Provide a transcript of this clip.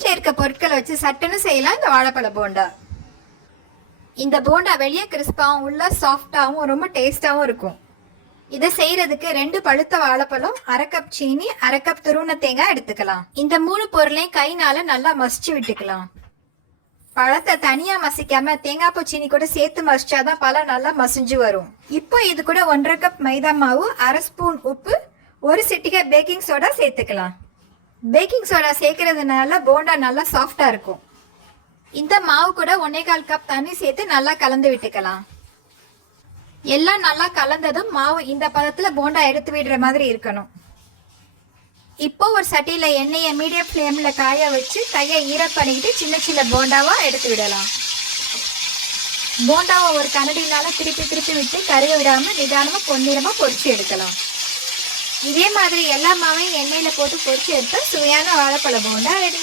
வீட்டில் இருக்க பொருட்களை வச்சு சட்டுன்னு செய்யலாம் இந்த வாழைப்பழ போண்டா. இந்த போண்டா வெளியே கிறிஸ்பாவும் உள்ள சாஃப்டாகவும் ரொம்ப டேஸ்டாகவும் இருக்கும். இதை செய்யறதுக்கு 2 பழுத்த வாழைப்பழம், 1/2 கப் சீனி, 1/2 கப் துருவன தேங்காய் எடுத்துக்கலாம். இந்த 3 பொருளையும் கைனால நல்லா மசிச்சு விட்டுக்கலாம். பழத்தை தனியா மசிக்காம தேங்காய் பூ சீனி கூட சேர்த்து மசிச்சாதான் பழம் நல்லா மசிஞ்சு வரும். இப்போ இது கூட 1/2 கப் மைதா மாவு, 1/2 ஸ்பூன் உப்பு, 1 சிட்டிகை பேக்கிங் சோடா சேர்த்துக்கலாம். பேக்கிங் சோடா சேர்க்கறதுனால போண்டா நல்லா சாஃப்டா இருக்கும். இந்த மாவு கூட 1/4 கப் தண்ணி சேர்த்து நல்லா கலந்து விட்டுக்கலாம். எல்லாம் நல்லா கலந்ததும் மாவு இந்த பதத்துல போண்டா எடுத்து விடுற மாதிரி இருக்கணும். இப்போ ஒரு சட்டியில எண்ணெயை மீடியம் ஃப்ளேம்ல காய வச்சு கையை ஈர பண்ணிக்கிட்டு சின்ன சின்ன போண்டாவா எடுத்து விடலாம். போண்டாவை ஒரு கரண்டினால திருப்பி திருப்பி விட்டு கருக விடாம நிதானமா பொன்னிறமா பொரிச்சு எடுக்கலாம். இதே மாதிரி எல்லா மாவையும் எண்ணெயில போட்டு பொரிச்சு எடுத்தா சுவையான வாழைப்பழ போண்டா ரெடி.